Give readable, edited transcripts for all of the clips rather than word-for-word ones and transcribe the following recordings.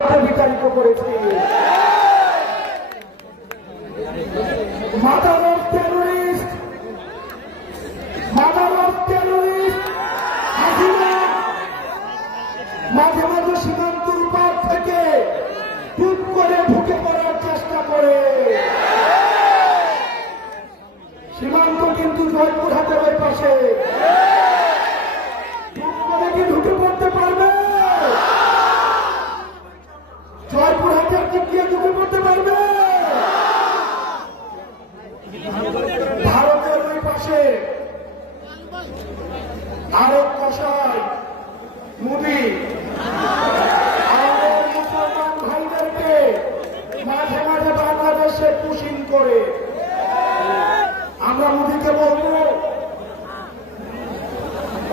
বিতাড়িত করেছে। Mother of terrorist, mother of terrorist Hasina মাঝে মাঝে সীমান্তের পার থেকে টুপ করে ঢুকে পড়ার চেষ্টা করে। সীমান্ত কিন্তু জয়পুরহাটের ওই পাশে, টুপ করে কি ঢুকে পড়তে পারবে? জয়পুরহাটের দিক দিয়ে ঢুকে পড়তে পারবে? ভারতের ওই পাশে আরেক কষায় মোদি আমাদের মুসলমান ভাইদেরকে মাঝে মাঝে বাংলাদেশে পুশিং করে। আমরা মোদিকে বলবো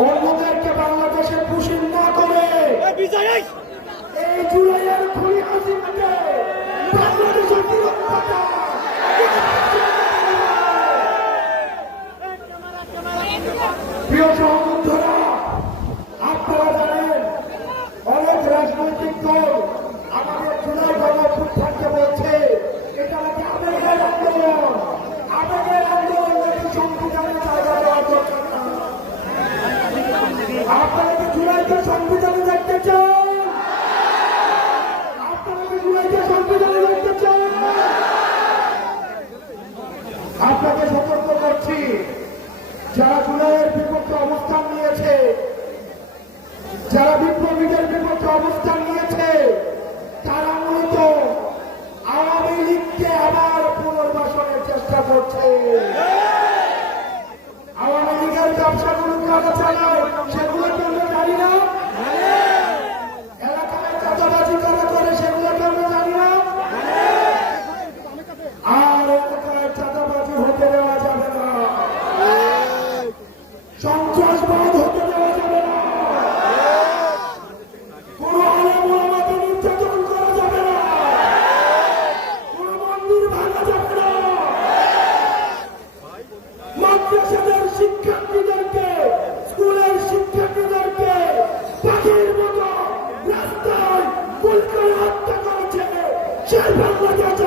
অন্যদেরকে বাংলাদেশে পুশিং না করে এই জুলাইয়ের খুনি হাসিনাকে বাংলাদেশের নিরাপত্তা প্রিয় সহযোদ্ধারা, আপনারা জানেন অনেক রাজনৈতিক দল আমাদের জুলাই গণঅভ্যুত্থানকে বলছে এটা নাকি আবেগের আন্দোলন, আবেগের আন্দোলন নাকি সংবিধানের জায়গা দেওয়ার দরকার না। আপনারা কি জুলাইকে সংবিধানে দেখতে চান? আপনারা কি জুলাইকে সংবিধানে দেখতে চান? আপনাকে সতর্ক করছি, যারা জুলাইয়ের বিপক্ষে অবস্থান নিয়েছে, যারা বিপ্লবীদের বিপক্ষে অবস্থান নিয়েছে, তারা মূলত আওয়ামী লীগকে আবার পুনর্বাসনের চেষ্টা করছে। আওয়ামী লীগের ব্যবসাগুলো কারা চালায় সেগুলোকে আমরা জানি না, এলাকায় চাঁদাবাজি কারা করে সেগুলোকে আমরা জানি না, আর এলাকায় চাঁদাবাজি হতে দেওয়া যাবে না, সন্ত্রাসবাদ হতে দেওয়া যাবে না, কোন আলেম ওলামাকে নির্যাতন করা যাবে না, কোন মন্দির ভাঙা যাবে না, মাদ্রাসাদের শিক্ষার্থীদেরকে, স্কুলের শিক্ষার্থীদেরকে পাখির মতো রাস্তায় গুলি করে হত্যা করেছে সেই বাংলাদেশ